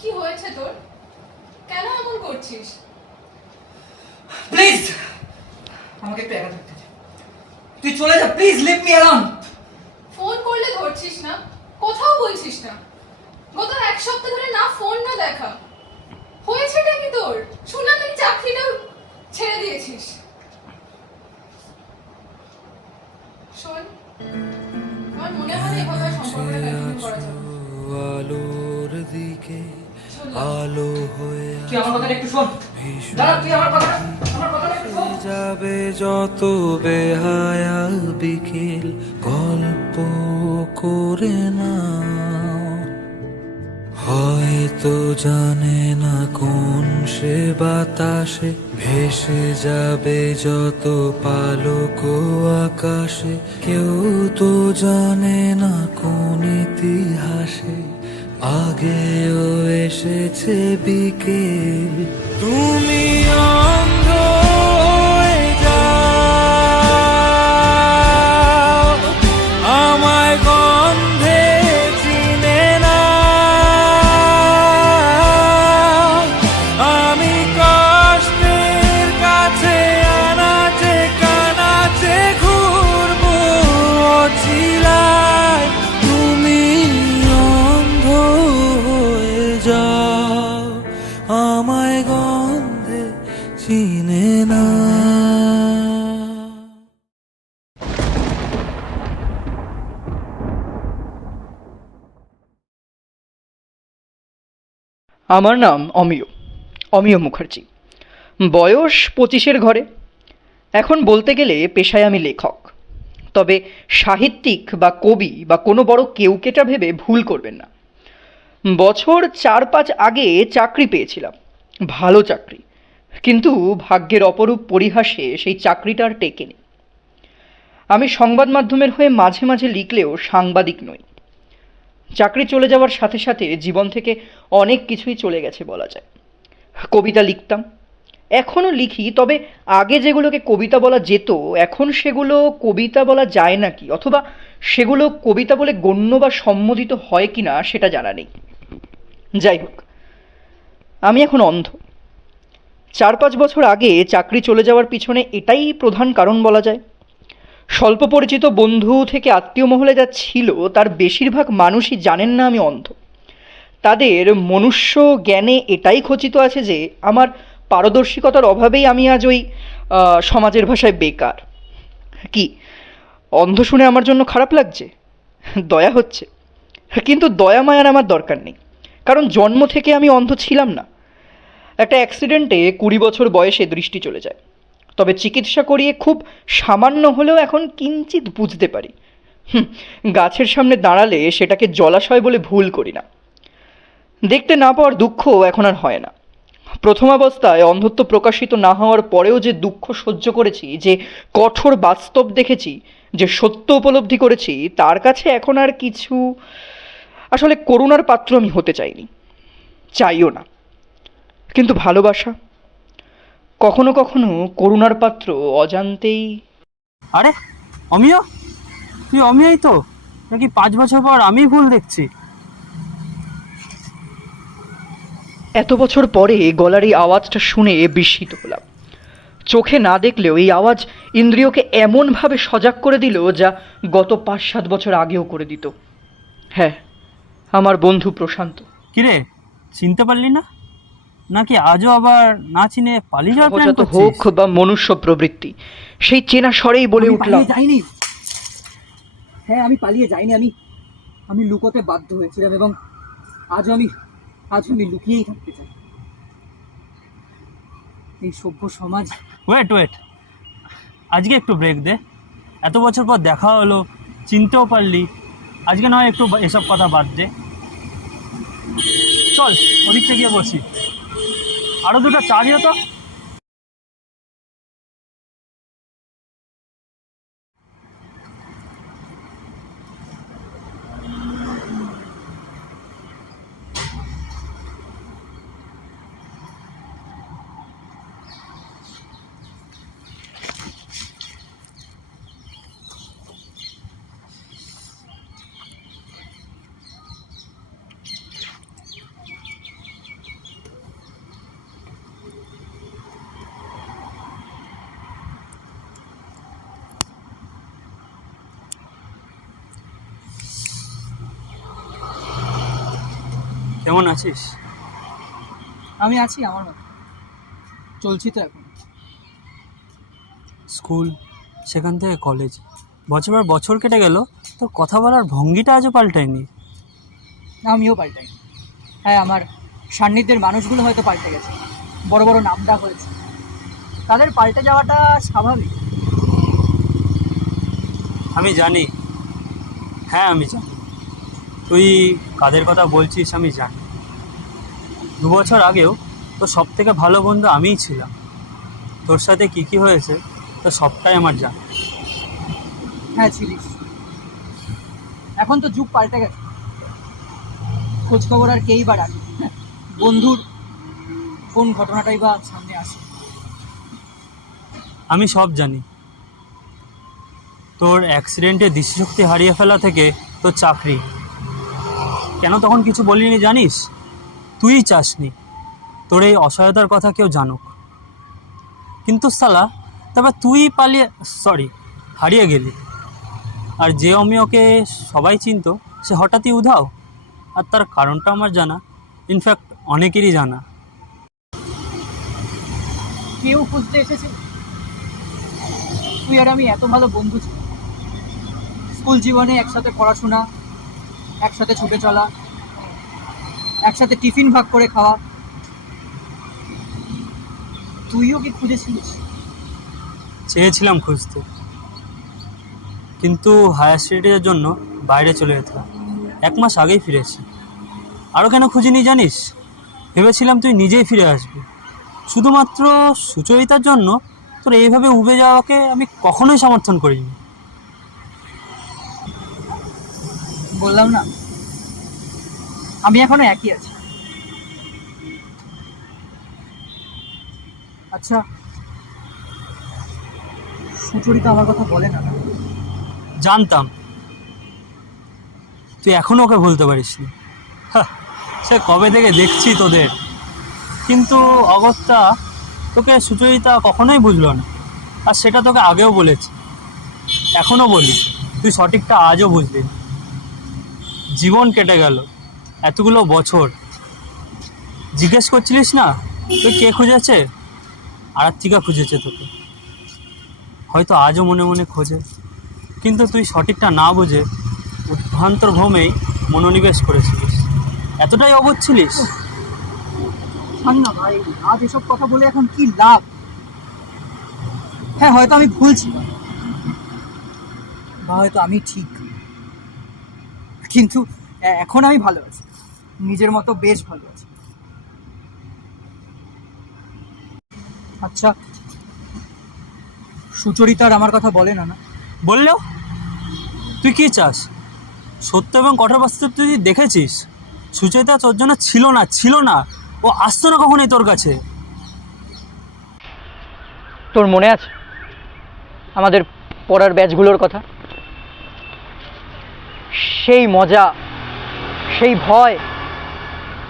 কি হয়েছে তোর? কেন এমন করছিস? প্লিজ আমাকে একটু একা থাকতে দে। তুই চলে যা, please leave me alone. Phone করলে ধরছিস না, কোথাও বলছিস না। গত এক সপ্তাহ ধরে না ফোন না দেখা। হয়েছেটা কি তোর? শুনলাম তুই চাকরিটাও ছেড়ে দিয়েছিস। শোন, আমার মনে হয় না এভাবে সম্পর্কটা কন্টিনিউ করা যাবে। আলোর দিকে চল। আলো হয়ে তুই আমার কথাটা একটু শোন। দাঁড়া, তুই আমার কথাটা একটু শোন। যাবে যত বেহায়া বিকেল গল্প করে না, হয়তো জানে না কোন সে বাতাসে ভেসে যাবে যত পালক আকাশে, কেউ তো জানে না কোন ইতিহাসে আগেও এসেছে বিকেল। তুমি অন্ধ হয়ে যাও, আমায় গন্ধে চিনে না, আমি কষ্টের কাছে আনাচে কানাচে ঘুরবো অচিলায়। তুমি অন্ধ হয়ে যাও, আমায় গন্ধে চিনে না। আমার নাম অমিয়, অমিয় মুখার্জি। বয়স 25-এর ঘরে। এখন বলতে গেলে পেশায় আমি লেখক। তবে সাহিত্যিক বা কবি বা কোনো বড় কেউকেটা ভেবে ভুল করবেন না। বছর 4-5 আগে চাকরি পেয়েছিলাম, ভালো চাকরি, কিন্তু ভাগ্যের অপরূপ পরিহাসে সেই চাকরিটা আর টেকেনি। আমি সংবাদ মাধ্যমের হয়ে মাঝে মাঝে লিখলেও সাংবাদিক নই। চাকরি চলে যাওয়ার সাথে সাথে জীবন থেকে অনেক কিছুই চলে গেছে বলা যায়। কবিতা লিখতাম, এখনও লিখি, তবে আগে যেগুলোকে কবিতা বলা যেত এখন সেগুলো কবিতা বলা যায় নাকি, অথবা সেগুলো কবিতা বলে গণ্য বা সম্মোদিত হয় কিনা সেটা জানা নেই। যাই হোক, আমি এখন অন্ধ। 4-5 বছর আগে চাকরি চলে যাওয়ার পিছনে এটাই প্রধান কারণ বলা যায়। স্বল্প পরিচিত বন্ধু থেকে আত্মীয় মহলে যা ছিল তার বেশিরভাগ মানুষই জানেন না আমি অন্ধ। তাদের মনুষ্য জ্ঞানে এটাই খচিত আছে যে আমার পারদর্শিকতার অভাবেই আমি আজ ওই সমাজের ভাষায় বেকার। কি অন্ধ শুনে আমার জন্য খারাপ লাগছে? দয়া হচ্ছে? কিন্তু দয়া মায়ার আমার দরকার নেই, কারণ জন্ম থেকে আমি অন্ধ ছিলাম না। একটা অ্যাক্সিডেন্টে 20 বছর বয়সে দৃষ্টি চলে যায়, তবে চিকিৎসা করিয়ে খুব সামান্য হলেও এখন কিঞ্চিত বুঝতে পারি। গাছের সামনে দাঁড়ালে সেটাকে জলাশয় বলে ভুল করি না। দেখতে না পাওয়ার দুঃখ এখন আর হয় না। প্রথম অবস্থায় অন্ধত্ব প্রকাশিত না হওয়ার পরেও যে দুঃখ সহ্য করেছি, যে কঠোর বাস্তব দেখেছি, যে সত্য উপলব্ধি করেছি, তার কাছে এখন আর কিছু আসলে করুণার পাত্র আমি হতে চাইনি, চাইও না। কিন্তু ভালোবাসা কখনো কখনো করুণার পাত্র অজান্তেই। আরে অমিয়, তুই অমিয়ই তো, নাকি 5 বছর পর আমি ভুল দেখছি? এত বছর পরে গলার এই আওয়াজটা শুনে বিস্মিত হলাম। চোখে না দেখলেও এই আওয়াজ ইন্দ্রিয়কে এমনভাবে সজাগ করে দিল যা গত 5-7 বছর আগেও করে দিত। হ্যাঁ, আমার বন্ধু প্রশান্ত। কিরে, চিনতে পারলি না? নাকি আজও আবার না চিনে পালিয়ে যাওয়ার প্ল্যান সহজাত করছিস? হোক বা মনুষ্য প্রবৃত্তি, সেই চেনা স্বরেই বলে উঠলাম, যাইনি। হ্যাঁ, আমি পালিয়ে যাইনি। আমি লুকোতে বাধ্য হয়েছিলাম এবং আজ আমি লুকিয়েই থাকতে চাই। এই সভ্য সমাজ। ওয়েট, আজকে একটু ব্রেক দে। এত বছর পর দেখা হলো, চিনতেও পারলি, আজকে নয় একটু এসব কথা বাদ দে। চল ওদিকটা গিয়ে বসি, আরও দুটো চা দিও তো। কেমন আছিস? আমি আছি আমার মতো, চলছি তো এখন। স্কুল, সেখান থেকে কলেজ, বছর পর বছর কেটে গেল, তোর কথা বলার ভঙ্গিটা আজও পাল্টায়নি। আমিও পাল্টাই। হ্যাঁ, আমার সান্নিধ্যের মানুষগুলো হয়তো পাল্টে গেছে, বড় বড় নামডাক হয়েছে, তাদের পাল্টে যাওয়াটা স্বাভাবিক। আমি জানি, হ্যাঁ আমি জানি তুই কাদের কথা বলছিস। আমি জানি 2 বছর আগেও তোর সব থেকে ভালো বন্ধু আমিই ছিলাম। তোর সাথে কী কী হয়েছে তো সবটাই আমার জানা। হ্যাঁ ছিলিস, এখন তো যুগ পাল্টে গেছে, খোঁজখবর আর কেই বা রাখে। বন্ধুর কোন ঘটনাটাই বা সামনে আসে। আমি সব জানি, তোর অ্যাক্সিডেন্টে দৃষ্টিশক্তি হারিয়ে ফেলা থেকে তোর চাকরি, কেন তখন কিছু বলিনি জানিস? তুই চাসনি তোর এই অসহায়তার কথা কেউ জানুক, কিন্তু সালা তারপর তুই হারিয়ে গেলি। আর যে অমিয়কে সবাই চিনতো সে হঠাৎই উধাও। আর তার কারণটা আমার জানা, ইনফ্যাক্ট অনেকেরই জানা। কেউ খুঁজতে এসেছে? তুই আর আমি এত ভালো বন্ধু ছিলাম, স্কুল জীবনে একসাথে পড়াশোনা, একসাথে ছুটে চলা, একসাথে টিফিন ভাগ করে খাওয়া। তুইও কি খুঁজেছিলিস? চেয়েছিলাম খুঁজতে, কিন্তু হায়ার স্টাডিজের জন্য বাইরে চলে যেতাম। 1 মাস আগেই ফিরেছি। আরও কেন খুঁজিনি জানিস? ভেবেছিলাম তুই নিজেই ফিরে আসবি। শুধুমাত্র সুচরিতার জন্য তোর এইভাবে উবে যাওয়াকে আমি কখনোই সমর্থন করিনি। বললাম না, আমি এখনো একই আছি। আচ্ছা, সুচরিতা আমার কথা বলে না? জানতাম তুই এখনও ওকে ভুলতে পারিসনি। সে কবে থেকে দেখছি তোদের, কিন্তু অগত্যা তোকে সুচরিতা কখনোই বুঝলো না। আর সেটা তোকে আগেও বলেছি, এখনও বলি, তুই সঠিকটা আজও বুঝলি না। জীবন কেটে গেল এতগুলো বছর, জিজ্ঞেস করছিলিস না তুই কে খুঁজেছে? আরাত্রিকা খুঁজেছে তোকে। হয়তো আজও মনে মনে খোঁজে, কিন্তু তুই সঠিকটা না বুঝে উদ্ভ্রান্তর ভ্রমেই মনোনিবেশ করেছিলিস। এতটাই অবোধ ছিলিস। ছাড় না ভাই, আজ এসব কথা বলে এখন কি লাভ? হ্যাঁ, হয়তো আমি ভুলছি, বা হয়তো আমি ঠিক, কিন্তু এখন আমি ভালো আছি, নিজের মতো বেশ ভালো আছি। আচ্ছা, সুচরিতার আমার কথা বলে না? না বললেও তুই কি চাস? সত্য এবং কঠোর বাস্তব তুই দেখেছিস। সুচরিতা তোর জন্য ছিল না, ও আসতো না কখনোই তোর কাছে। তোর মনে আছে আমাদের পড়ার ব্যাচগুলোর কথা? সেই মজা, সেই ভয়,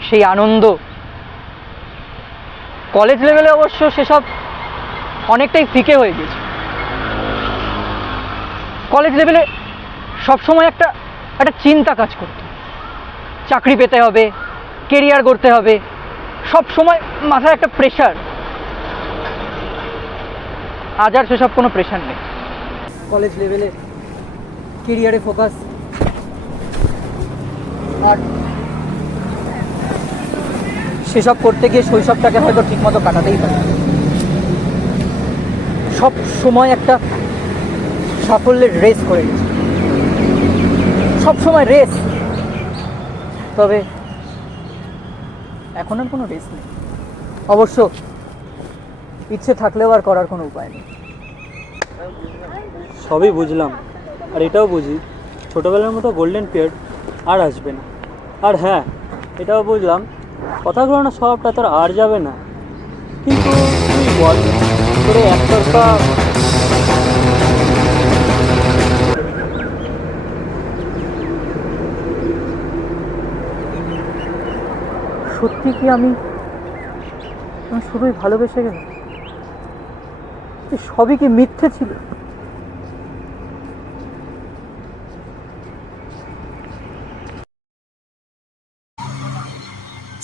সেই আনন্দ। কলেজ লেভেলে অবশ্য সেসব অনেকটাই ফিকে হয়ে গেছে। কলেজ লেভেলে সবসময় একটা চিন্তা কাজ করতো, চাকরি পেতে হবে, কেরিয়ার গড়তে হবে, সব সময় মাথায় একটা প্রেশার। আজ আর সেসব কোনো প্রেশার নেই। কলেজ লেভেলে কেরিয়ারে ফোকাস, আর সেসব করতে গিয়ে শৈশবটাকে হয়তো ঠিকমতো কাটাতেই পারে। সব সময় একটা সাফল্যের রেস করে গেছে, সব সময় রেস। তবে এখন আর কোনো রেস নেই। অবশ্য ইচ্ছে থাকলেও আর করার কোনো উপায় নেই। সবই বুঝলাম, আর এটাও বুঝি ছোটোবেলার মতো গোল্ডেন পিরিয়ড আর আসবে না। আর হ্যাঁ, এটাও বুঝলাম কথাগুলো না সবটা তোর আর যাবে না। কিন্তু তুই বল, তোর একতরফা সত্যি কি আমি শুধুই ভালোবেসে গেলাম? সবই কি মিথ্যে ছিল?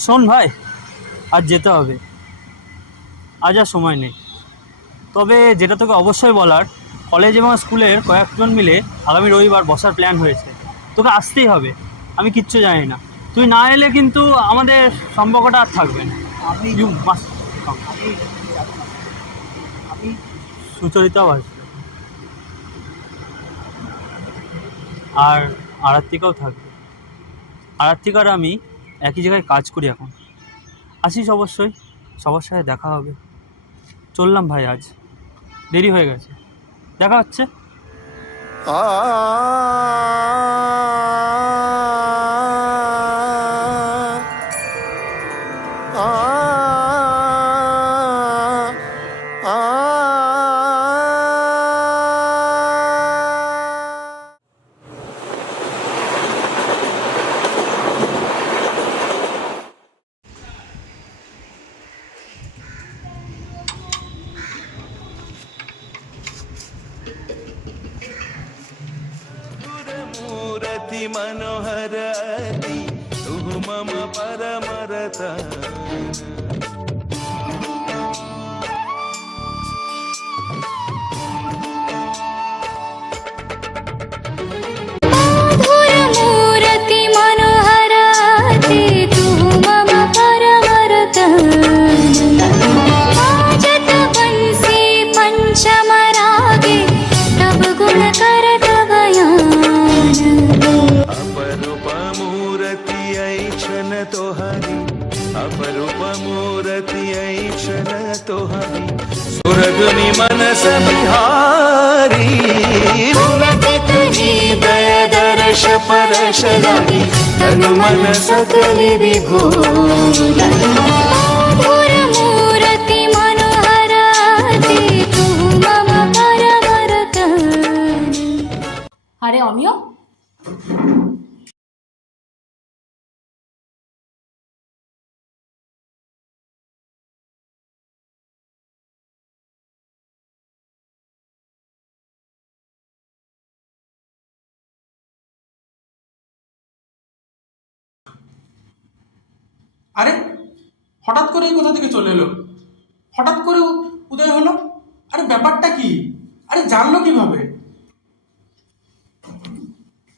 শোন ভাই, আজ যেতে হবে, আজ আর সময় নেই। তবে যেটা তোকে অবশ্যই বলার, কলেজ এবং স্কুলের কয়েকজন মিলে আগামী রবিবার বসার প্ল্যান হয়েছে। তোকে আসতেই হবে, আমি কিচ্ছু জানি না। তুই না এলে কিন্তু আমাদের সম্পর্কটা আর থাকবে না। আমি ইউ মাস্ট কাম। আমি যাবো না। আমি সুচরিতাও আসবে, আর আরাত্রিকাও থাকবে। আরাত্রিকা আর আমি একই জায়গায় কাজ করি এখন। আসিস অবশ্যই, সবার সাথে দেখা হবে। চললাম ভাই, আজ দেরি হয়ে গেছে, দেখা হচ্ছে। मूरति मनोहरति तु मम परमरता मधुरमूरति मनोहराति तु मम परमरतः आजत वंशे पञ्चमरागे तव गुणकर तव यान अपरूप मूरति ऐक्षण तो हरि अपरूप मूरति ऐक्षण तो हरि सुरगुनि मनस बिहारी पुलकित हृदय दर्श परश लहि तनु मन सकल विभोर मधुरमूरति मनोहराति तु मम परमरतः। আরে অমিয়, আরে হঠাৎ করে কোথা থেকে চলে এলো? হঠাৎ করে উদয় হলো? আরে ব্যাপারটা কি? আরে জানলো কিভাবে?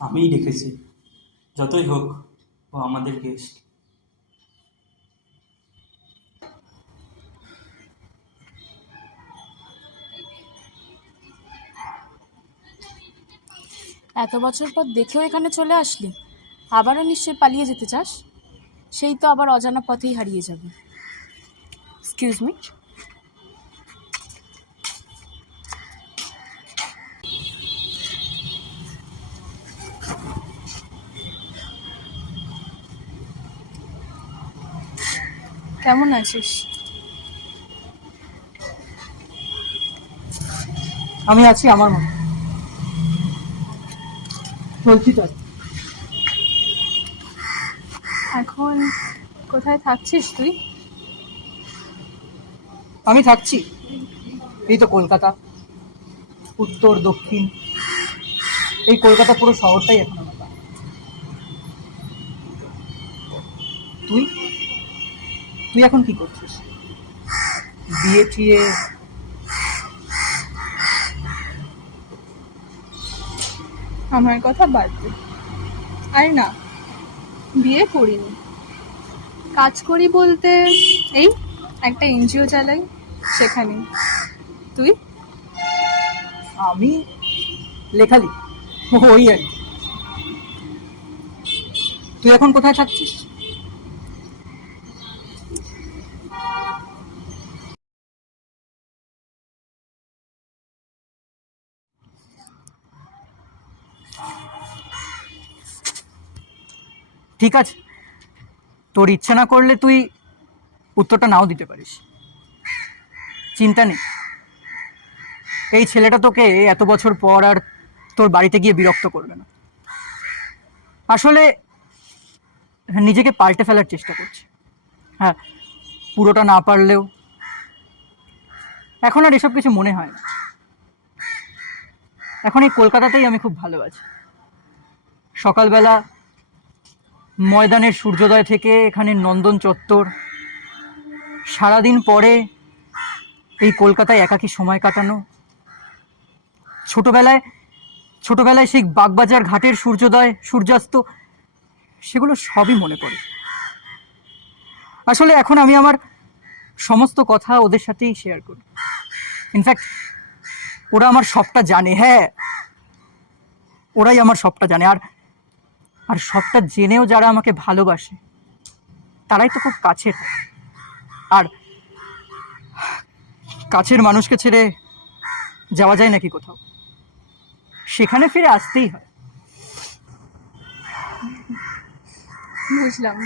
আমিই রেখেছি, যতই হোক ও আমাদের গেস্ট। এত বছর পর দেখেও এখানে চলে আসলি, আবারও নিশ্চয়ই পালিয়ে যেতে চাস? সেই তো আবার অজানা পথেই হারিয়ে যাবে। Excuse me. কেমন আছিস? আমি আছি আমার মতো, চলছি তাই। এখন কোথায় থাকছিস তুই? আমি থাকছি এই তো কলকাতা, উত্তর দক্ষিণ, এই কলকাতা পুরো শহরটাই এখন আমার। তুই তুই এখন কি করছিস? বিয়ে টিয়ে? আমার কথা বাদ দে। আরে না, বিয়ে করিনি, কাজ করি বলতে এই একটা এনজিও চালাই, সেখানে। তুই? আমি লেখালেখি, ওই আর কি। তুই এখন কোথায় থাকছিস? ঠিক আছে, তোর ইচ্ছে না করলে তুই উত্তরটা নাও দিতে পারিস, চিন্তা নেই। এই ছেলেটা তোকে এত বছর পর আর তোর বাড়িতে গিয়ে বিরক্ত করবে না। আসলে নিজেকে পাল্টে ফেলার চেষ্টা করছে। হ্যাঁ, পুরোটা না পারলেও এখন আর এসব কিছু মনে হয় না। এখন এই কলকাতাতেই আমি খুব ভালো আছি। সকালবেলা ময়দানের সূর্যোদয় থেকে এখানে নন্দন চত্বর, সারাদিন পরে এই কলকাতায় একাকী সময় কাটানো, ছোটবেলায় সেই বাগবাজার ঘাটের সূর্যোদয় সূর্যাস্ত, সেগুলো সবই মনে পড়ে। আসলে এখন আমি আমার সমস্ত কথা ওদের সাথেই শেয়ার করি। ইনফ্যাক্ট ওরা আমার সবটা জানে। হ্যাঁ, ওরাই আমার সবটা জানে। আর সবটা জেনেও যারা আমাকে ভালোবাসে তারাই তো খুব কাছের। আর কাছের মানুষকে ছেড়ে যাওয়া যায় নাকি কোথাও? সেখানে ফিরে আসতেই হয়। বুঝলাম,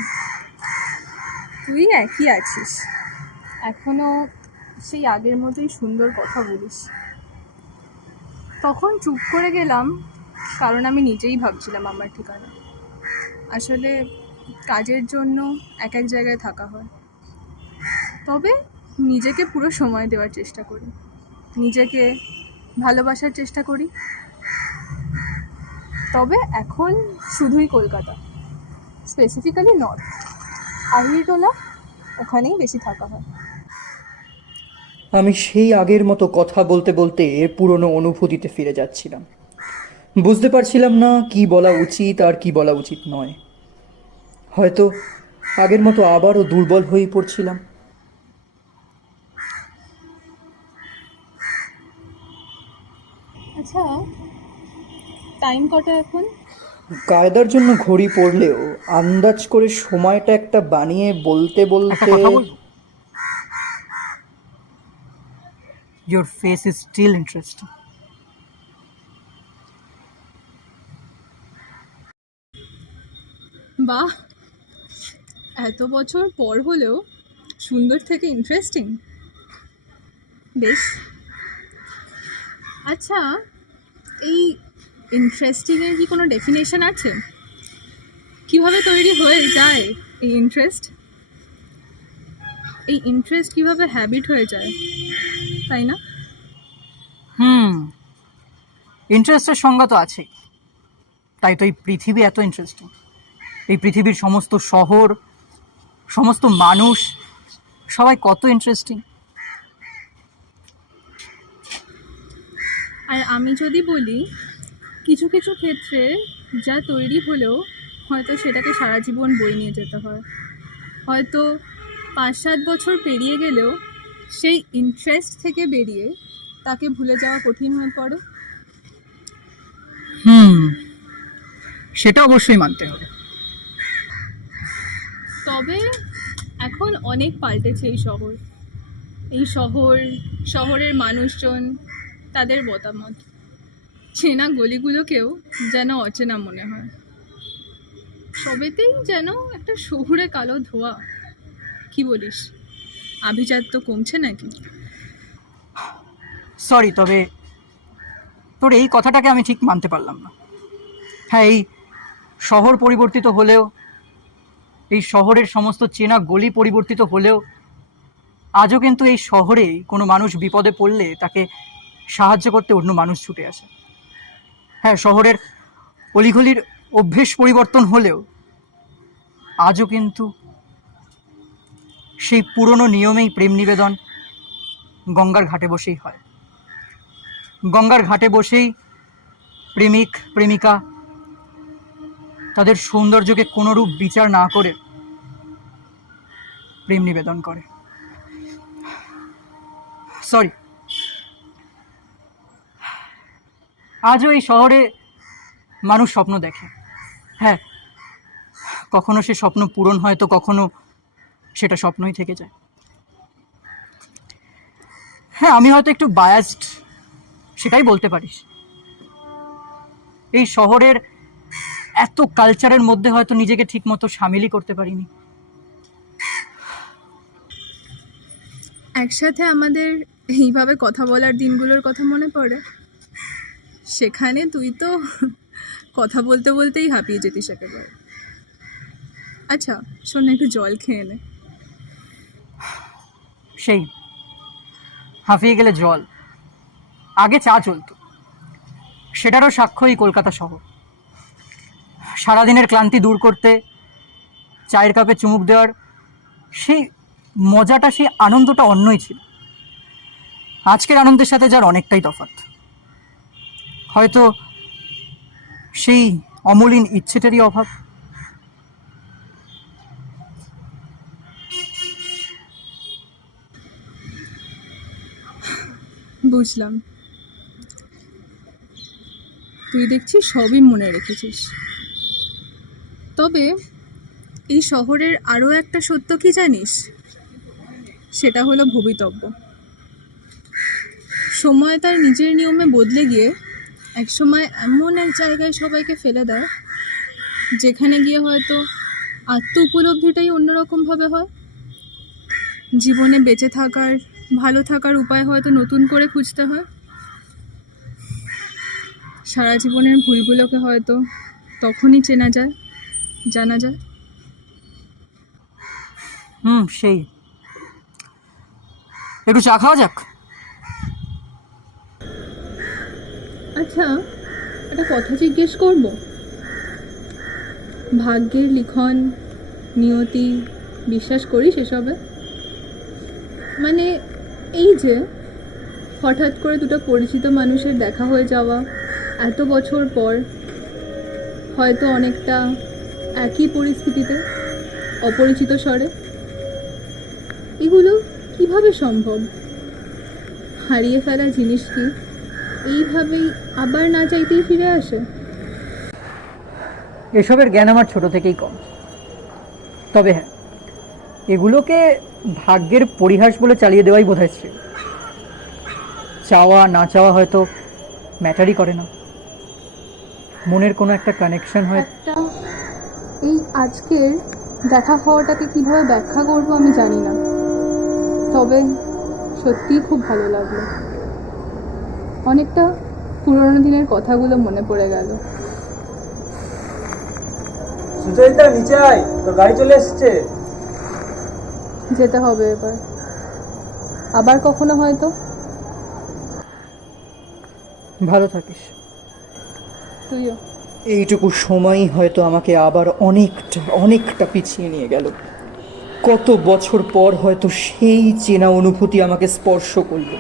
তুই একই আছিস, এখনো সেই আগের মতোই সুন্দর কথা বলিস। তখন চুপ করে গেলাম কারণ আমি নিজেই ভাবছিলাম আমার ঠিকানা। আসলে কাজের জন্য এক এক জায়গায় থাকা হয়, তবে নিজেকে পুরো সময় দেওয়ার চেষ্টা করি, নিজেকে ভালোবাসার চেষ্টা করি। তবে এখন শুধুই কলকাতা, স্পেসিফিক্যালি নর্থ, আহিরটোলা, ওখানেই বেশি থাকা হয়। আমি সেই আগের মতো কথা বলতে বলতে পুরনো অনুভূতিতে ফিরে যাচ্ছিলাম। বুঝতে পারছিলাম না কি বলা উচিত আর কি বলা উচিত নয়। হয়তো আগের মতো আবারও দুর্বল হয়ে পড়ছিলাম। আচ্ছা, টাইম কটা এখন? কায়দার জন্য ঘড়ি পড়লেও আন্দাজ করে সময়টা একটা বানিয়ে বলতে একটা বলতে কথা বলবো? Your face is still interesting. বাহ, এত বছর পর হলেও সুন্দর থেকে ইন্টারেস্টিং। বেশ, আচ্ছা, এই ইন্টারেস্টিংয়ের কি কোনো ডেফিনেশন আছে? কিভাবে তৈরি হয়ে যায় এই ইন্টারেস্ট? এই ইন্টারেস্ট কিভাবে হ্যাবিট হয়ে যায়, তাই না? ইন্টারেস্টের সংজ্ঞা তো আছেই। তাই তো এই পৃথিবী এত ইন্টারেস্টিং। এই পৃথিবীর সমস্ত শহর, সমস্ত মানুষ, সবাই কত ইন্টারেস্টিং। আর আমি যদি বলি, কিছু কিছু ক্ষেত্রে যা তৈরি হলেও হয়তো সেটাকে সারা জীবন বয়ে নিয়ে যেতে হয়। হয়তো 5-7 বছর পেরিয়ে গেলেও সেই ইন্টারেস্ট থেকে বেরিয়ে তাকে ভুলে যাওয়া কঠিন হয়ে পড়ে। সেটা অবশ্যই মানতে হবে। তবে এখন অনেক পাল্টেছে এই শহরের মানুষজন, তাদের মতামত। চেনা গলিগুলোকেও যেন অচেনা মনে হয়। সবেতেই যেন একটা শহুরে কালো ধোঁয়া। কি বলিস, আভিজাত্য কমছে নাকি? সরি, তবে তোর এই কথাটাকে আমি ঠিক মানতে পারলাম না। হ্যাঁ, এই শহর পরিবর্তিত হলেও, এই শহরের সমস্ত চেনা গলি পরিবর্তিত হলেও আজও কিন্তু এই শহরেই কোনো মানুষ বিপদে পড়লে তাকে সাহায্য করতে অন্য মানুষ ছুটে আসে। হ্যাঁ, শহরের অলিগলির অভ্যেস পরিবর্তন হলেও আজও কিন্তু সেই পুরনো নিয়মেই প্রেম নিবেদন গঙ্গার ঘাটে বসেই হয়। গঙ্গার ঘাটে বসেই প্রেমিক প্রেমিকা তাদের সৌন্দর্যকে কোনোরূপ বিচার না করে প্রেম নিবেদন করে। সরি, আজও এই শহরে মানুষ স্বপ্ন দেখে। হ্যাঁ, কখনো সে স্বপ্ন পূরণ হয়, তো কখনো সেটা স্বপ্নই থেকে যায়। হ্যাঁ, আমি হয়তো একটু বায়াসড, সেটাই বলতে পারিস। এই শহরের এত কালচারের মধ্যে হয়তো নিজেকে ঠিকমতো সামিলই করতে পারিনি। একসাথে আমাদের এইভাবে কথা বলার দিনগুলোর কথা মনে পড়ে। সেখানে তুই তো কথা বলতে বলতেই হাঁপিয়ে যেতিস একেবারে। আচ্ছা শোন না, একটু জল খেয়ে নে। সেই হাঁপিয়ে গেলে জল, আগে চা চলতো, সেটারও সাক্ষ্য এই কলকাতা শহর। সারাদিনের ক্লান্তি দূর করতে চায়ের কাপে চুমুক দেওয়ার সেই মজাটা, সেই আনন্দটা অন্যই ছিল। আজকের আনন্দের সাথে যার অনেকটাই তফাৎ। হয়তো সেই অমলিন ইচ্ছেটারই অভাব। বুঝলাম, তুই দেখছিস সবই মনে রেখেছিস। তবে এই শহরের আরও একটা সত্য কি জানিস? সেটা হলো ভবিতব্য। সময় তার নিজের নিয়মে বদলে গিয়ে একসময় এমন এক জায়গায় সবাইকে ফেলে দেয় যেখানে গিয়ে হয়তো আত্ম উপলব্ধিটাই অন্যরকমভাবে হয়। জীবনে বেঁচে থাকার, ভালো থাকার উপায় হয়তো নতুন করে খুঁজতে হয়। সারা জীবনের ভুলগুলোকে হয়তো তখনই চেনা যায়, জানা যায়। সেই একটু চা খাওয়া যাক। আচ্ছা, একটা কথা জিজ্ঞেস করব। ভাগ্যের লিখন, নিয়তি, বিশ্বাস করিস এসবে? মানে এই যে হঠাৎ করে দুটো পরিচিত মানুষের দেখা হয়ে যাওয়া, এত বছর পর হয়তো অনেকটা একই পরিস্থিতিতে, অপরিচিত স্বরে, এগুলো কিভাবে সম্ভব? হারিয়ে ফেলা জিনিস কি এইভাবেই আবার না চাইতেই ফিরে আসে? এসবের জ্ঞান আমার ছোট থেকেই কম। তবে হ্যাঁ, এগুলোকে ভাগ্যের পরিহাস বলে চালিয়ে দেওয়াই বোধহয় ছিল। চাওয়া না চাওয়া হয়তো ম্যাটারই করে না। মনের কোনো একটা কানেকশন হয়। একটা এই আজকের দেখা হওয়াটাকে কিভাবে ব্যাখ্যা করব আমি জানি না, তবে সত্যিই খুব ভালো লাগলো। অনেকটা পুরোনো দিনের কথাগুলো মনে পড়ে গেল। সুচরিতা, নিচে আয়, তোর গাড়ি চলে এসছে। যেতে হবে এবার, আবার কখনো হয়তো। ভালো থাকিস। তুইও। এইটুকু সময়ই হয়তো আমাকে আবার অনেকটা পিছিয়ে নিয়ে গেল। কত বছর পর হয়তো সেই চেনা অনুভূতি আমাকে স্পর্শ করল।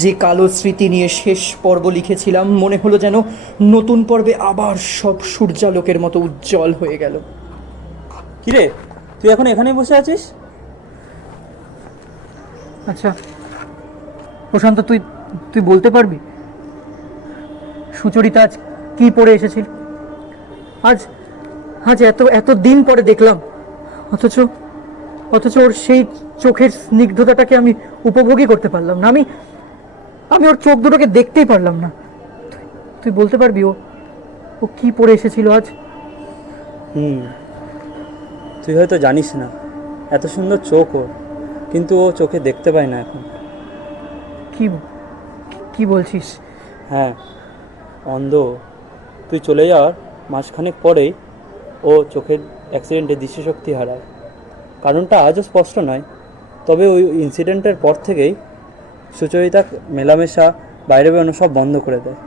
যে কালো স্মৃতি নিয়ে শেষ পর্ব লিখেছিলাম, মনে হলো যেন নতুন পর্বে আবার সব সূর্যালোকের মতো উজ্জ্বল হয়ে গেল। কিরে, তুই এখন এখানেই বসে আছিস? আচ্ছা প্রশান্ত, তুই বলতে পারবি সুচরিতা আজ কি পরে এসেছিল? আজ এত দিন পরে দেখলাম, অথচ ওর সেই চোখের স্নিগ্ধতাটাকে আমি উপভোগই করতে পারলাম না। আমি ওর চোখ দুটোকে দেখতেই পারলাম না। তুই বলতে পারবি ও কি পরে এসেছিল আজ? তুই হয়তো জানিস না, এত সুন্দর চোখ ওর, কিন্তু ও চোখে দেখতে পায় না এখন। কি বলছিস? হ্যাঁ, অন্ধ। তুই চলে যাওয়ার মাসখানেক পরেই ও চোখের অ্যাক্সিডেন্টে দৃষ্টিশক্তি হারায়। কারণটা আজও স্পষ্ট নয়, তবে ওই ইনসিডেন্টের পর থেকেই সুচরিতা মেলামেশা, বাইরে বেরোনো সব বন্ধ করে দেয়।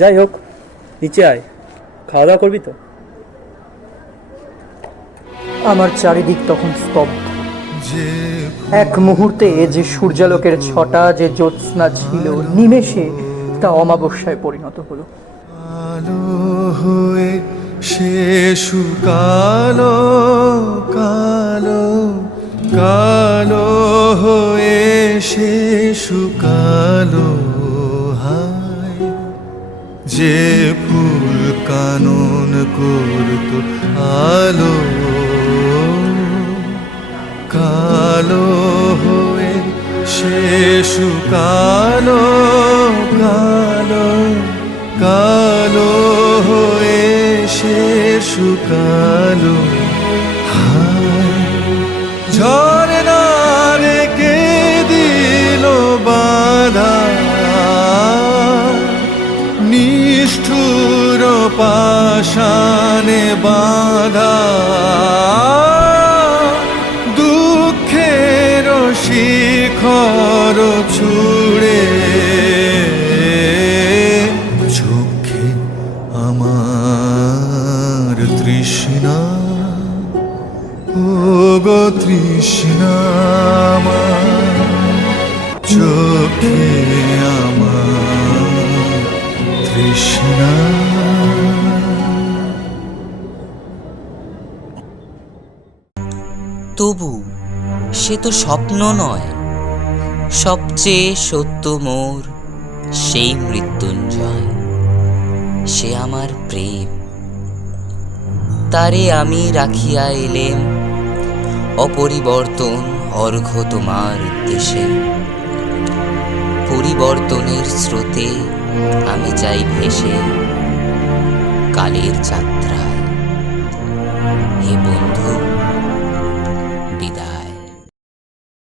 যাই হোক, নিচে আয়, খাওয়া দাওয়া করবি তো? আমার চারিদিক তখন স্তব্ধ। এক মুহূর্তে যে সূর্যালোকের ছটা, যে জ্যোৎস্না ছিল, নিমেষে তা অমাবস্যায় পরিণত হলো। আলো হয়ে শেষ কালো কালো কালো হয়ে শেষ কালো, হায় যে ফুল কানন করত আলো, কালো হয়ে শেষ কালো কালো কালো হয়ে শেষ কালো, হায় ঝরনা রেখে দিল বাধা, নিষ্ঠুর পাষাণে বাঁধা, দুঃখের শিখর ছুড়ে চোখে আমার তৃষ্ণা। তবু সে তো স্বপ্ন নয়, সবচেয়ে সত্য মোর সেই মৃত্যুঞ্জয়। সে আমার প্রেম, তারে আমি রাখিয়া এলেম অপরিবর্তন অর্ঘ্য তোমার উদ্দেশ্যে। পরিবর্তনের স্রোতে আমি যাই ভেসে কালের যাত্রা।